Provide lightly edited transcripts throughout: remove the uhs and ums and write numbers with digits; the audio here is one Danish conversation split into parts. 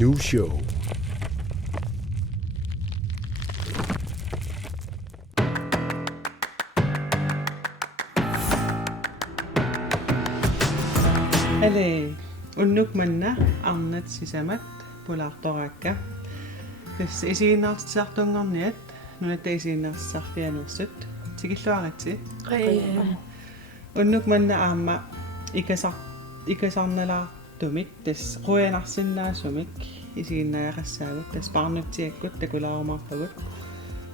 new show. Alle unnuk manna arnat sisamat pulaartoraakka tas isiinnaartisartungarniat nunata isiinnaarssarfianersut tikilluaratsi unnuk manna aamma ikasarnalaartumik tas quyanarsinnaasumik isiinnaaqassaagut tas parnutiakkut takulaarumarpagut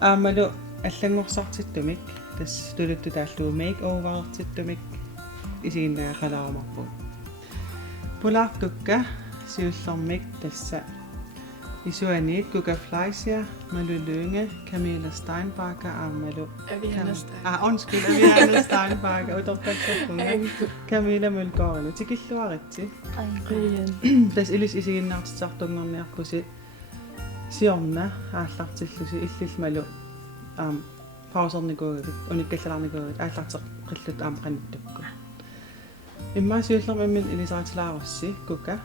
aammalu аллангорсартиттумик тас тулутту тааллуу make overertittумик isiinnaaqalaarumarput pulaartukka siullormik tassa isuaniit Kuka Fleischer malulunge Camilla Steinbacher aammalu Aviana Steinbacher utortakkarpunga Camilla Mulgorlu tikilluaritsi tas ilis isiinnaartissartungerniarpusi siorna aallartillusi illilmalu pausernikugit unikkallarnikugit aallarteq qillut aamqanittukku иммаасиуллермаммин илисаатилаарусси кука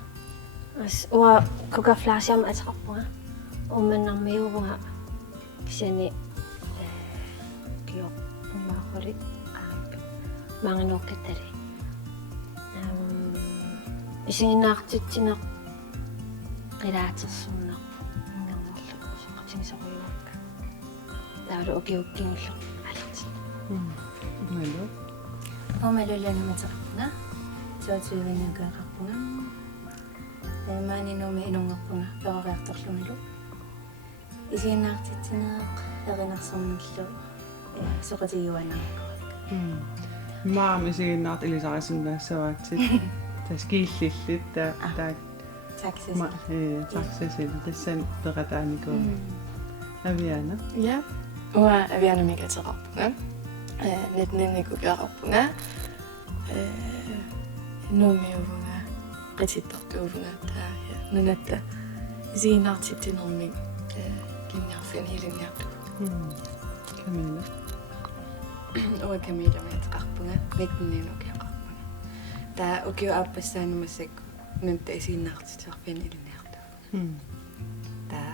ас уа Kuka Fleischer атеқарпуга умманнармиувга кисани кио умаахори манганууккаттали исигинаартитсинеқ қилаатерсуунеқ ингернерлу соқатигисориуакка таалу окиуккингуллу алерти малу омалуллануматеқарпуга соотивиннакаақарпуга маанинуми инунгерпуга перариарторлумилу исигинаартитсинеқ эринарсэрнерлу соқатигиуанааракку маам исигиннаарт илисарисиннаассаваатсит таскииллиллит таа таксис таксисил тассан ператааникуу авиана Ja, uа авианумикатеқарпуга нетнинникукеқарпуга нумиувуга qitittарtuuvunga taa ja nunata isiinnaartittinermik linniarfin hilinniartu Camilla uа Camilla meteqarpunga netninnukiaqarpunga taa ukiu aappassaanummassak nunta isiinnaartitserfin hilinniartu taa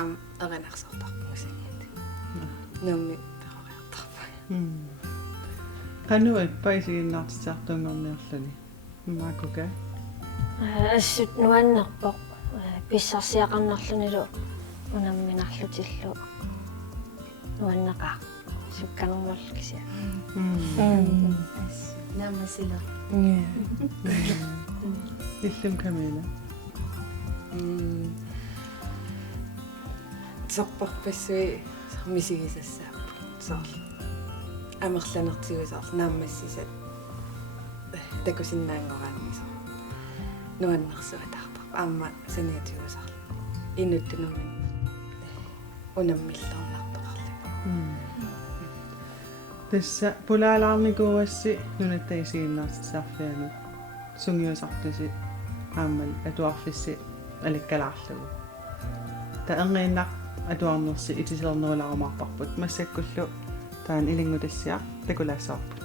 am eranarsortarpunga sangiat nummi peroriartarpunga qanuippa isiinnaartissartungerniarluni maakuka ассут нуаннерпоқ писсарсиақарнерлунилу унамминарлутиллу нуаннеқаа сукканермал кися ас намасила иллум Camilla сорпарпассуи мисигисассааппу сорл амерланертигусаарл наамассисат такусиннаангорааннисо нуаннерсуатаартар аама саниатигусаарл инуттунуми унаммиллернартоқарлу тасса пулаалаарникууасси нунатта isiinnaartissarfianu sungiusartusi ааммал атуарфисси аликкалаарлугу таангииннақ атуарнерси итисернерулаарумаарпарпут массаккуллу таан илингутассиа такулаассаарпут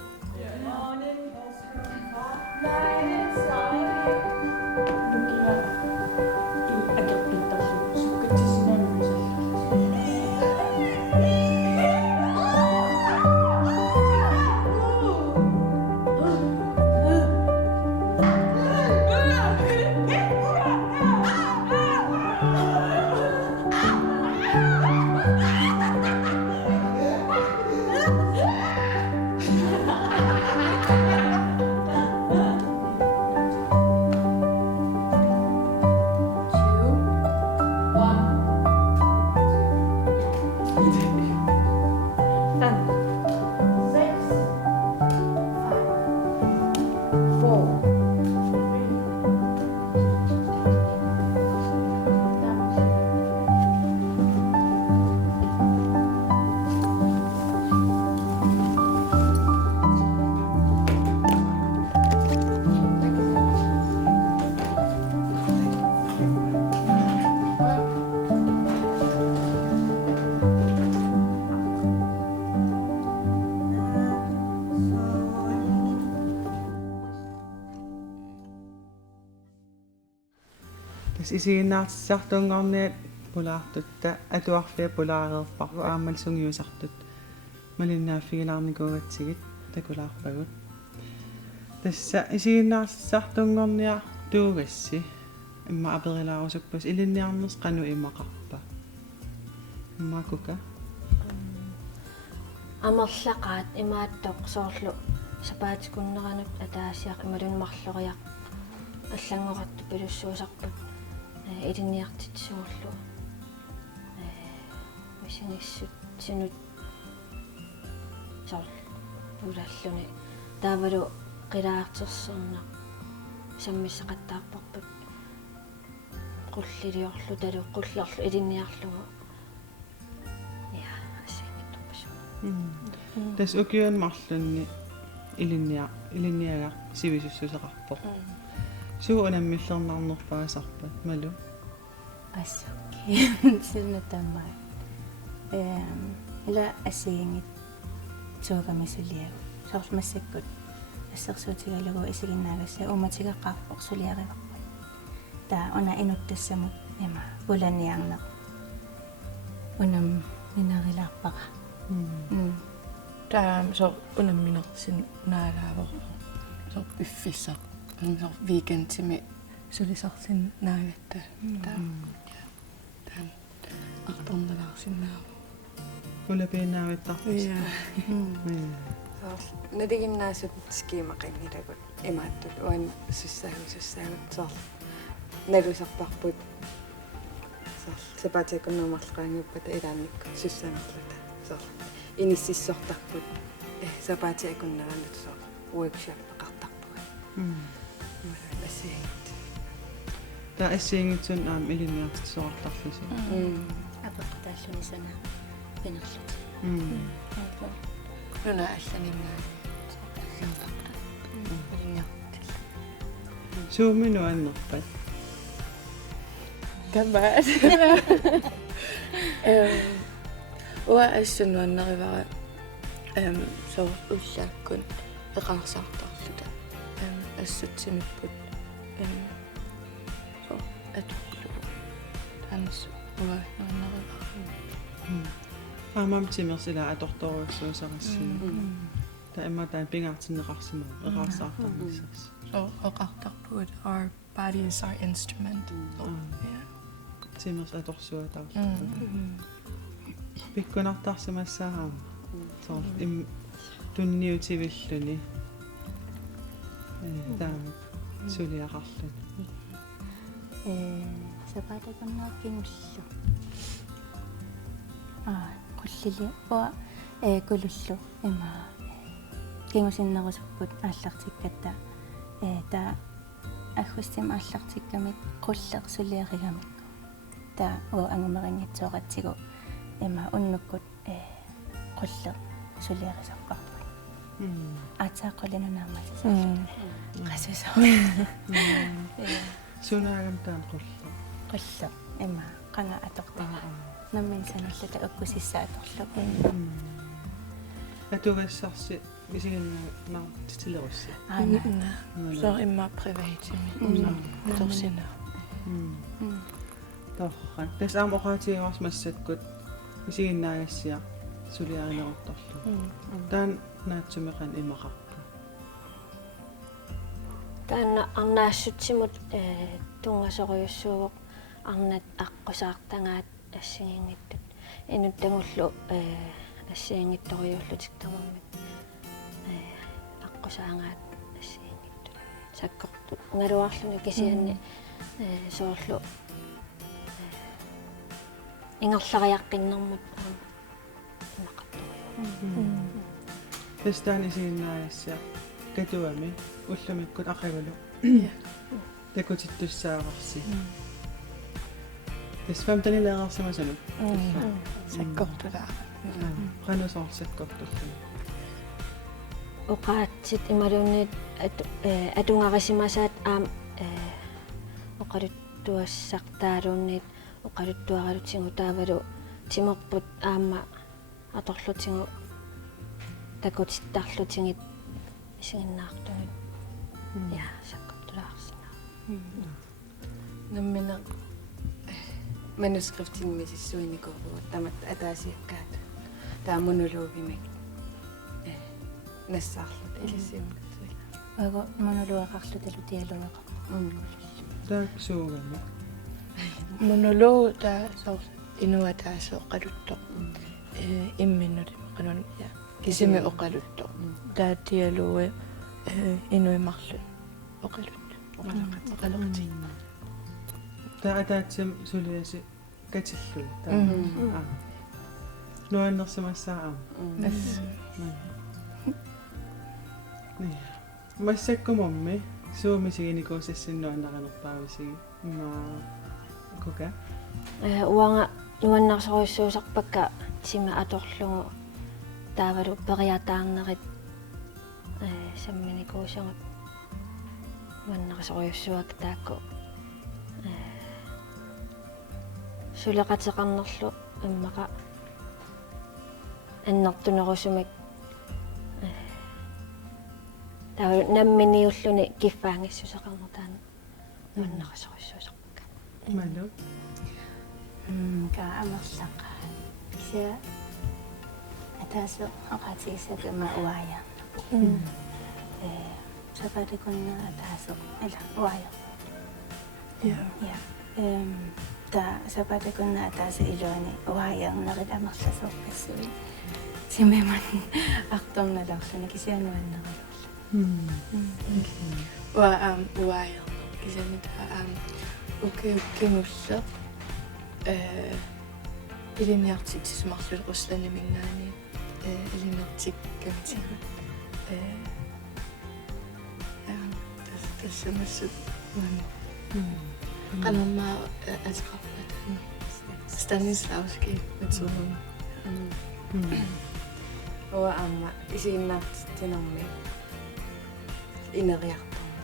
тас исигиннаартиссартунгорниат пулаартутта атуарфиа пулаареерпарпа аамалсунгиусартут малиннааффигилаарникуугатсигит такулаарпагут тасса исигиннаартиссартунгорниа туугасси имма аперилаарусуппас илинниарнерс кану иммақарпа иммакука амерлақаат имааттоқ соорлу сапаатикуннеранут атаасиақ ималунмарлориақ аллангоратту пилуссуусарпут илинниартитсуурлу мисиниссут синут соор улаллуни таавалу қилаартерсерна саммиссақаттаарпарпут qullioriorlu talu qullerlu ilinniarlugu ja asingittorpassu тас укиунмарлунни илинниага сивисуссусеқарпоқ суу унаммиллернарнерпаасарпат малу ассукки синнатаммаа ила асигингит суукамисулиагу соорлмассаккут ассерсуутигалугу исигиннаагасса уматигаққарпоқ сулиариварпат таа уна инуттассамут има уланиарнеқ унам минарилаарпара Der så underminersin naalaavo så biffissa on så weekend til med så det så sin naavetta der aqtornalaarsin naavo улапииннаавиттарпис надигиннаасут скимақингилагут имааттут уан суссаагут соор налусарпарпут соор сапаатикуннермарлqaangiupпата илаанникку суссанерлута соор иниссиссортарпут сапаатикуннеранут соор workshop qартарпуга ассиангит таа ассиингитсун аам илинниартисоортарлуси апеқтааллуни сана пинерлут nuna алланингаа суумину аннерпат Gammal. Uа ассунуаннеривара so уллааккун эқарсаартарлута ассутсимиппут so атуклу танс уа нуаннеривара аамамтимерсила аторторуссуусарассина та имматаан пингаартиннеқарсимаа эқарсаартарнissas so оqartarpugut our body is our instrument yeah тимерс аторсуатаа пиккунартарсимассаараама соор им тунниутивиллуни таама сулиақарлуни сапаатакуннааккингуллу qulлили уа кулуллу има кингусиннерусуппут ааллартиккатта та аггустим ааллартиккамик qulleqsuliarigамик та уа ангумерингитсоqatsigu има уннуккут qulleq сулиарисарпарпут атааққулинунааматисаа qasусоо сунаагамтаан qulleq qulleq има qanga атортага наммин саналлата аккусиссааторлу атугассарси исигиннаа титилерусси аана so imma privatimi torsina торран тас аамоqaatigiнгорс массаккут исигиннаагассиа сулиаринерутторлу таан наатсумеқан имақарпа таанна арнаассутсимут тунгасориуссууоқ арнат аққусаартангаат ассигингиттут инуттагуллу ассигингитториуллутиктамаммит аққусаангаат ассигингиттут саккортут нгалуарлуни кисианни соорлу ингерлариаққиннэрмут имаққарториу тас таан исигиннаагассиа катуами уллумиккут ақагулу такутиттуссаагорси тас фамтанилеэрарсимасану sakkortulaa qanusoorsakkortullu оqaatsit ималуунниит атунгарисимасаат аам оқалуттуассартаалуунниит оқалуттуаралутингу таавалу тимерпут аама аторлутингу такутиттарлутингит исигиннаартунут я саккортулаарсина Nammina manuskriptinmæssigt suinikoruat tamat ataasiakkaat taa monologimik nassarlut ilisiungatsuila Vago monoloaqarlutalu dialogeqa. taak suugami monolog der så inuataasoo qaluttoq imminnut qanun ja kisime oqaluttoq taa dialoge inuimarlut oqalut oqaloqati taataatsam suliasi katillu taa nuannersimassaam as массаккуморми суумисигиникуусассиннуаннақанерпаависиги има кука уанга нуаннарсоруйссуусарпакка тима аторлугу таавалу периатаарнерит самминикуусагут нуаннарсоруйуссуак таакку сулеқатеқарнерлу аммақа аннартунерусумак таавалу намминиуллуни киффаангиссусеқарнертаана нуаннарсоруйссуусарпакка малу Ka amerlaqa. Kisia ataaso aqaatigisakama uaya. Sapatikonna ataaso ila uaya. ja Ja. Ta sapatikonna ataaso ilooni uaya narit amerlasorpassui. Simeman aqtornalarluna kisianuannaqallu. wa uaja kisamita ukkimussa iliniartit smarlut ruslanimingnaani ilinertikkamti тассамассут qanermaa атеқарпат Stanislavski metodon уа аама исигиннаартитинерми инериарторна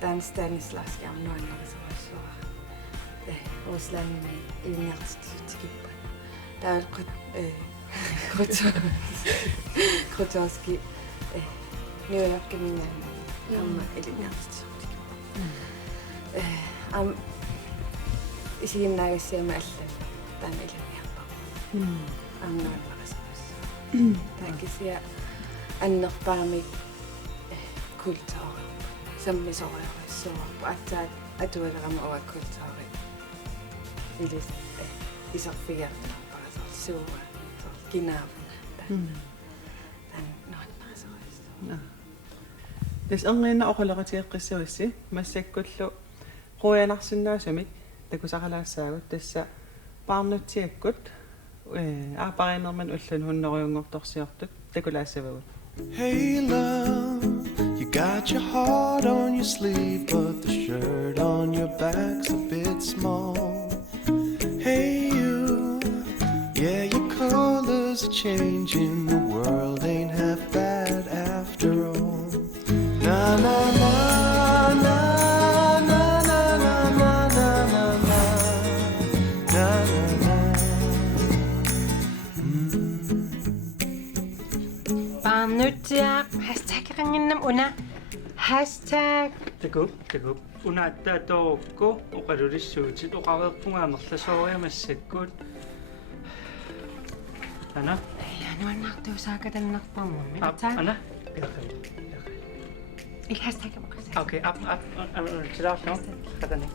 таан Stanislavski амнуаннерисоруссуара Русланими илниартитсутикиппа таал Крутовски Нью-Йоркки минаана амма илниартитсутикиппа ам исигиннаагассиама аллал таан илниарпа амнуаннерисоруссуара тааккисиа аннерпаамик культура саммисориориссуарпа атсаат атуалерама уа культури илис исарфигаартарпарасаар сууа кинаавна тан нуаннерисориссуара тас ангиинна оқалератиэққиссависси массаккуллу қуянарсиннаасумик такусақалаассаагут тасса паарнутсиаккут аапаринерман уллун хуннериунгорторсиортут такулаассавагут. Hey love, you got your heart on your sleeve, but the shirt on your back's a bit small. Hey you, yeah, your colors are changing, the world ain't half bad after all. Na na na na na na na na na na na na. Barnutiaq #ringinnam una Takup unattaatoorukku oqalulissuutit oqareerpungaamерласоориамассаккут ana januarnartuusaakatannerparmummi ana il #maqasa okay up tilaarno qatani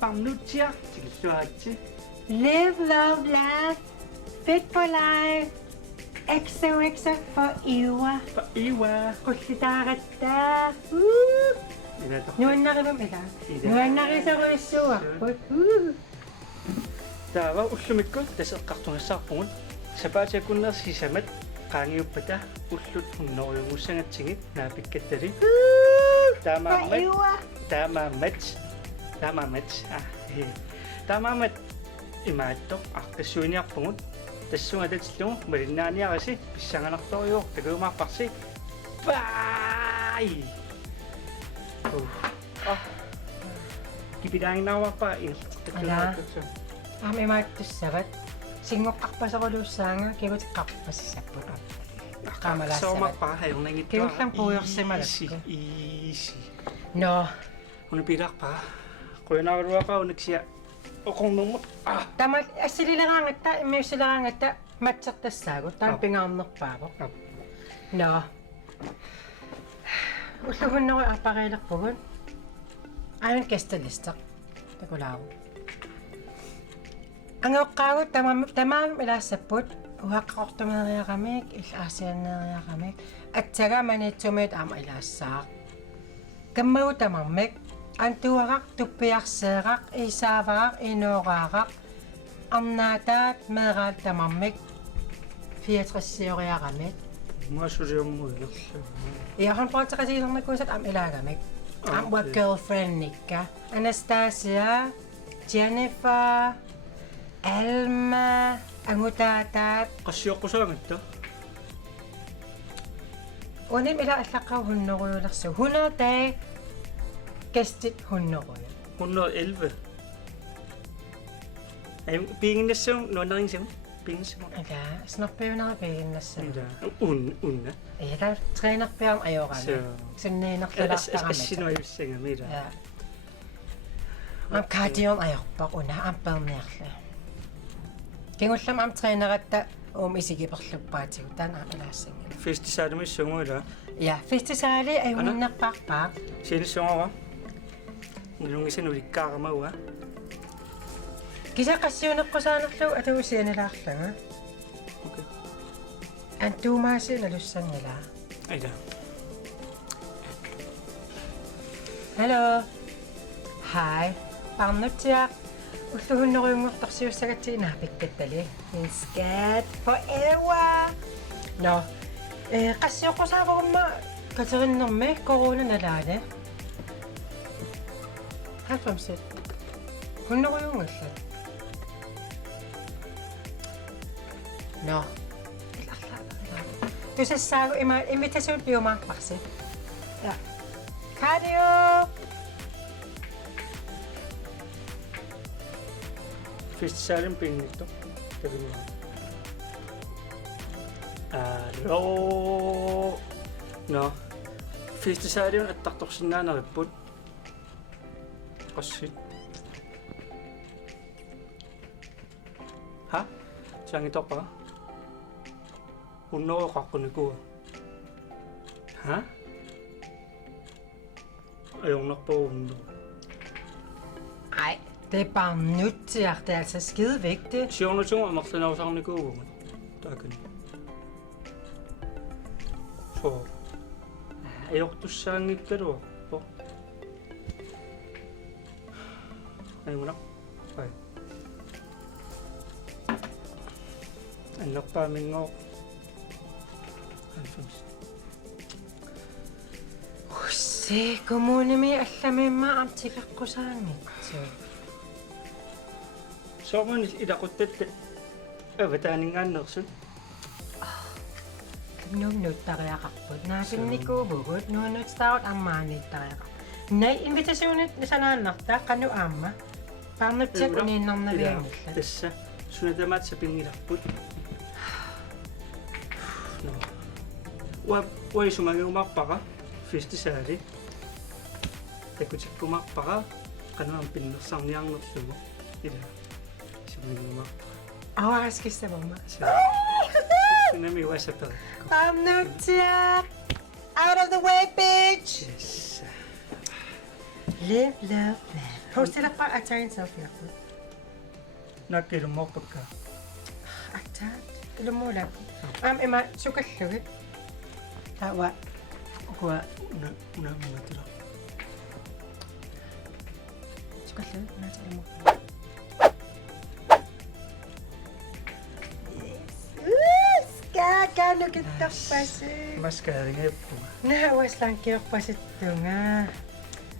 #barnutia tigissuaatsi live love laugh fit for life XOXO for iwa iwa qullitaaratta ina nuannarivam ila nuannarisaruissuarput taava ullumikku taseqqartungassarpungut sapaatiakunnersisamat qaangiuppata ullut unnoriungussangatsigit naapikkattali taamaamat imaattoq arqissuiniarpungut tassunga tatillugu malinnaaniarasi pissanganartoriuor takuumaarparsi pai kipidaanginnaarwarpa inertiqqaluartutsu aamimaattussavat singoqqarpasaquluussaanga kivutiqqarpassissapput qaamalaassavat soomappa hajornangittua kivullam puuyorsimalakku isi no unapilarpa Kuinaaruaka uneksia oqornermut. Tamat asililaraangata immiusilaraangata matsertassaagu taan pingaarnerpaavo. No. Ulluhunneru arpariilerpugun. Aun kestalistaq. Takulaaru. Angeoqqaagut tamaam ilaassaput uhaqqortumeeriaqamik illaasianneeriaqamik atsagamaniitsumiit aama ilaassaaq. Kammagu tamarmik antuaraq tuppiarseeraq isaavaqaq inooqaaqaq arnaataat meeraat tamarmik 64-sioriaqamik Maasuliummuilerlu. iarhan paataqasiilernakuusat am ilaagamik am wa girlfriend nikka Anastasia Jennifer Alma angutaataat Qassiuqqusaangatta. unim ila allaqqa hunneruulersu 100 dage gæstit hunneruja 111. Ai pinginnassum nuaneringsum. Pinginnassum. ala snorpiunerapiginnassa Ida. Unna. ila trænerpiam ajorana sunniinerlulartaqamit Assinuajussinga mira. ja am cardion ajorpaq una am perniarla kingullam am træneratta isigiperluppaatigu taan am ilaassangil Festisaalumissunguila. ja festisaali ajunnerparpaa Sinissungaqa. Nilungisan ulikkaaramaua. Kisaqassiuneqqusaanerlu atuusianilaarlanga Okay. antuumaasiinalussangila Ida. Hello. Hi. Parnutiaq уллугуннеруйунгортарсиуссагатсигина пиккаттали. In scared forever. No. Qassiuqqusaavorumma katerinnерми корона налаале. Хатвамсет. Хуннеруйунгалла. No. Tusassaagu invitasun piumaaqparsi. Ja. Cardio. Festisaalum pinnittu. Tavinna. Alo. No. Festisaalum attartorsinnaaneripput. Qassit. Ha? Sangitorpa. Unneruqaqqunikuga. Ha? Ajornerpounnu. Ej, det er bare nutiaq. Det er altså skide vigtigt. Siornutunga marlanausarnikuugu. Taakani. So. Ajortussaangikkaluarpo. Aimuna. Ai. Annerpaaminngoo. Alfons. Se kommunimi allamimma am tikaqqusaangitsu. Soormun ilaquttatta avataaningaannersun. Nuunuuttariaqarput naasinnikkuuvugut nuunuutstaagut ammaaniittariaqar. Nei invitationit sanaannartaa qanu aamma. Parnutsak uniinnarnaviangilla. Tassa sunatamaat sapingilarput. No. Wa isumagiumarpaqa festisaali. Takutikkumarpaqa qanuam pinnersarniarnerlugu. Ila. Isumagiumarpaqa. Avaraskissavumma. Sunami wasaperi. Parnutsak! Out of the way, bitch! Yes. Live, love, laugh. Postilappa atain self-love. Nakkilumorpakka. Attaat. Ilumuulap. Ima sukallugit. Tawa. Ukua. Una matira. Sukallugit. Naata ilumuulap. Kaanukittappasi. Maskaaringaippu. Naawaslankiorpasittunga.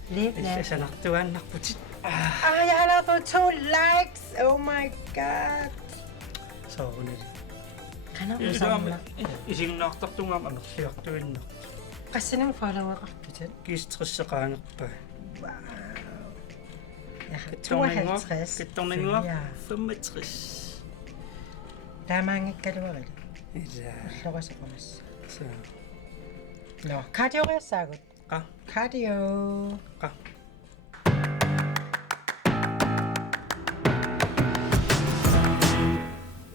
Live, laugh. Sanartuaannarputit. Jeg har lavet 2 likes. Oh my god. Soorunili. Kan samma. Isinnaartartungaam anerliartuinnar. Qassinam follower-artutat. Kiistrissaqaangerpa. Ja, Kittorningua. 52. Kittorningua. Ja. 65. Der er mange kalorier. Ila. Lorasaqamas. Så. No, cardio-resagut. Qa. Cardio. Qa.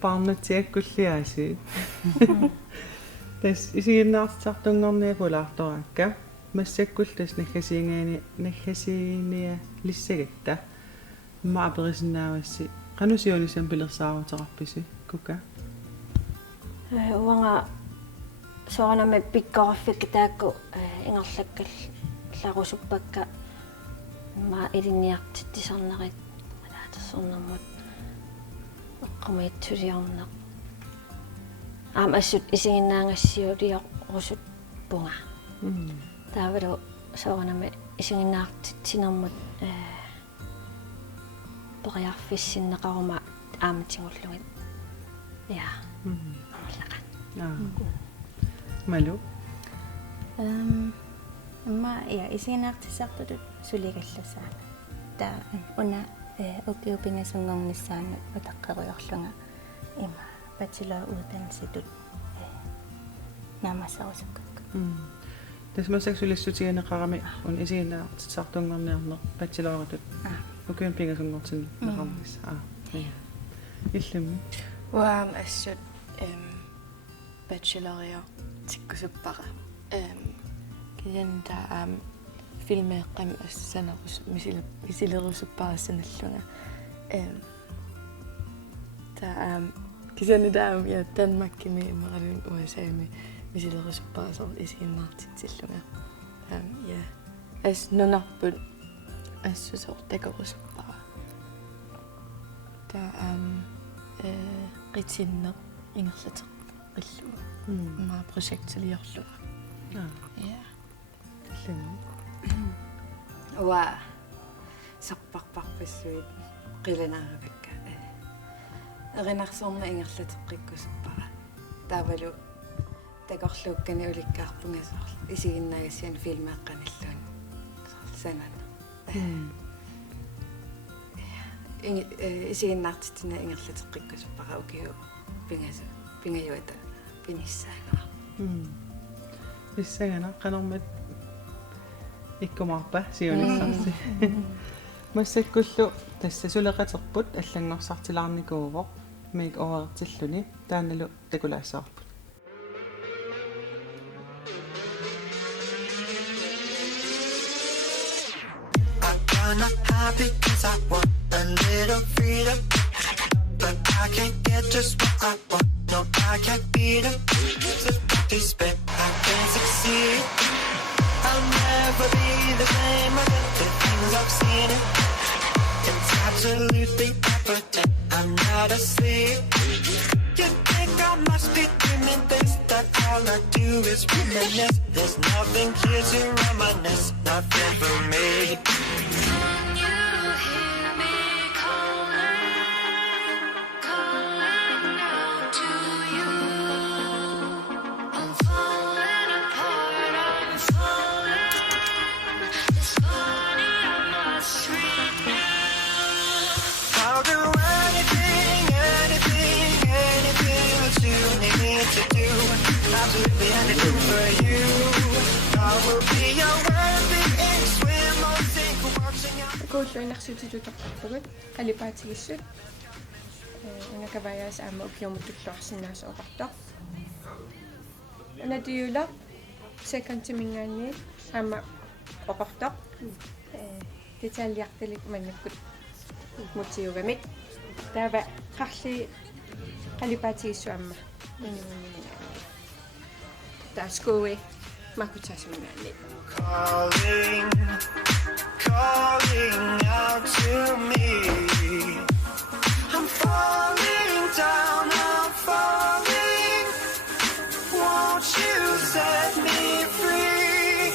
парнатиаккуллиаси тас исигиннаартартунгорниакулаартораакка массаккул тас наггасииния лиссагатта имма аперисиннаавасси qanusиулисам пилерсаарутерарписи кука уанга соонами пиккораффик таакку ингерлаккал ларусуппакка ма илинниартиттисарнерит алаатассорнэрмут эққумиитсулиорнеқ ассут исигиннаангассиулиорусут пунга таавалу соонами исигиннаартитсинэрмут ториарфиссиннеқарума ааматингуллугит я амаллаqa малу имма я исигиннаартиссартутут сулигалласаа таа уна укиупингасунгорниссаанут утаққеруйорлунга има bachelor uddannelsesitut намасарусуккак тасмассаксулиссутигинеқарами ун исигиннаартиссартунгорниарнеқ bachelorитут укиун пингасунгортин неқарнис иллumi Уаам ассут bachelorior тиккусуппара киянта филмеэққам ассанерус мисилерусуппарассаналлунга та кисянидаам я Данмаркими иммералун уасаами мисилерусуппарасор исигиннаартитсиллунга я ас нунарпут ассусор такорусуппара та qitsinneq ingerlateq qillua ma projektiliorluga ja иллumi уа сарпарпарпассуит qilanaavakka эринарсорна ингерлатеққиккусуппара таавалу такорлууккани уликкаарпунгасоор исигиннагассиан филмеэққаниллуун санана исигиннаартитина ингерлатеққиккусуппара укиу пингаюата пиниссаанера иссагана канормат иккумаарпа сиунissarsi массаккуллу тассасулеқатерпут аллангорсартилаарникууво мик оортиллуни тааналу такулаассаарпут I'm not happy 'cause I want a little freedom, but I can't get just what I want. No, I can't beat them. But I can't succeed. I'll never be the same again. The things I've seen it. It's absolutely evident. I'm not asleep. You think I must be dreaming this? That all I do is reminisce. There's nothing here to reminisce. Nothing for me. I'll do anything that you need to do. Absolutely anything for you. I will be your worthy ink swim or sink watching out. Кууллуинарсутилутоққарпугут қалипаатигиссут унгакаваяас аама укиумутуллуарсинаасо оқартоқ унатиула секантимингаани аама оқартоқ деталиарталик маннаккут мутиугамик таава қарли қалипаатигиссу аама таскуи макутасмингаани Calling out to me. I'm falling down, I'm falling. Won't you set me free?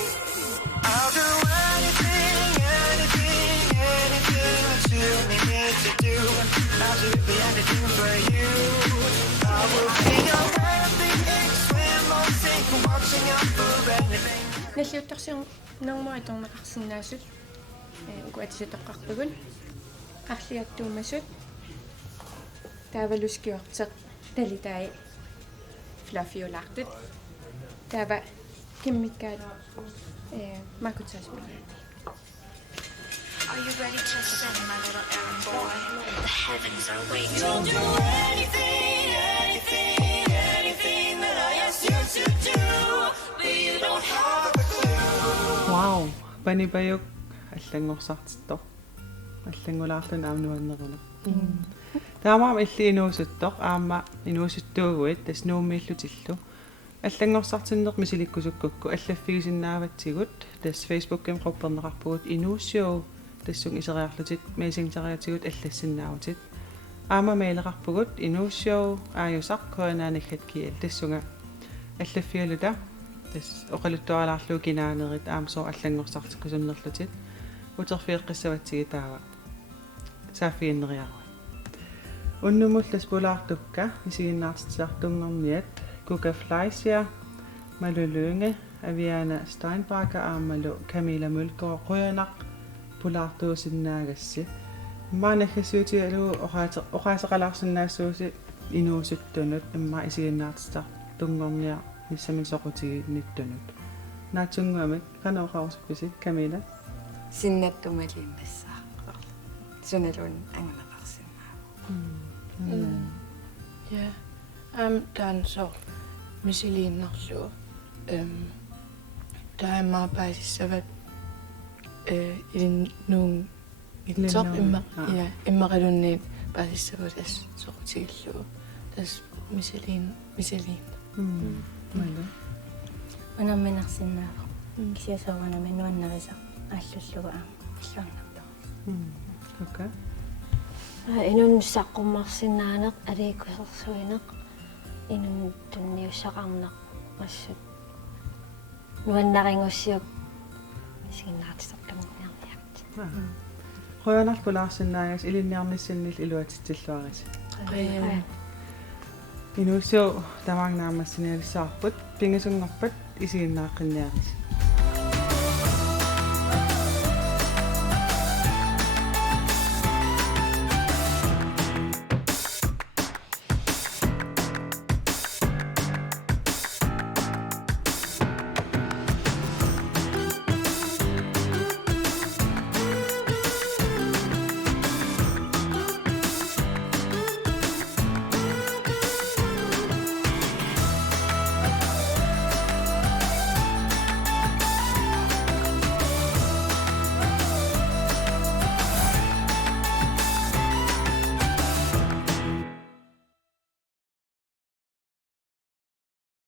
I'll do anything that you need to do. Absolutely anything for you. I will be your every ink swim or sink, watching out for anything. наллиуттарсиун нормаа торнеқарсинаасут укуатисутоққарпагун қарлиаттуумасут таавалускиортеқ талитаи флафиулаартут таава киммиккаат макутсаасмина. Are you ready to send my little errand boy? The heavens are waiting. Don't do anything панипаюк аллангорсартитто аллангулаарлун аамнуаннерuna таамаам илли инуусуттоқ аама инуусуттуугуит тас нууммииллутиллу аллангорсартиннеқ мисиликкусуккукку аллаффигисиннааватсигут тас фейсбукким қоппернеқарпугут инуусиу тассун исериарлутит мессенджериатигут аллассиннаавутит аама мейлеқарпугут инуусиу ааюсақ коонааниккат киал тассунга аллаффиалута тас оқалуттуаралаарлуу кинаанерит аамсоо аллангорсартиккусуннерлутит утерфиэққиссаватсиги таава саафииннериаруа уннумуллас пулаартукка исигиннаартитсартунгорниат Kuka Fleisia, Malulunge, Aviana Steinbacher, Amalu, Camilla Mulko, Rønak, Polartuusinnagassi. Maanakasuutialu oqaasaqalarsinnaassууsi inuusuttunut imma isiginnaartisartungornia nissaminsoqutigi nittunut. Naatsunguamik qanoqaruspisi Camilla sinnattumaliinnassaa. Sunalun anganaqarsinnaa. Ja. Dan så misiliinnerlu taima paisissavat ilin itsoq immarilunniit paisissavatas soqutiillu tas misiliin Malu unamminarsinnaaq kisiasaawanami nuannarisa ааллуллуга иллуарнарта okay инун саққуммарсиннаанеқ алииккусерсуинеқ инун тунниуссақарнеқ массут нуаннарингуссиук сигиннаартисартамуниарниакт Rønak polaarsinnaagas ilinniarnissinnill iluatitsilluaris inusio tamangnaamassinialissaarput pingisungorpat isiginnaaqinniaris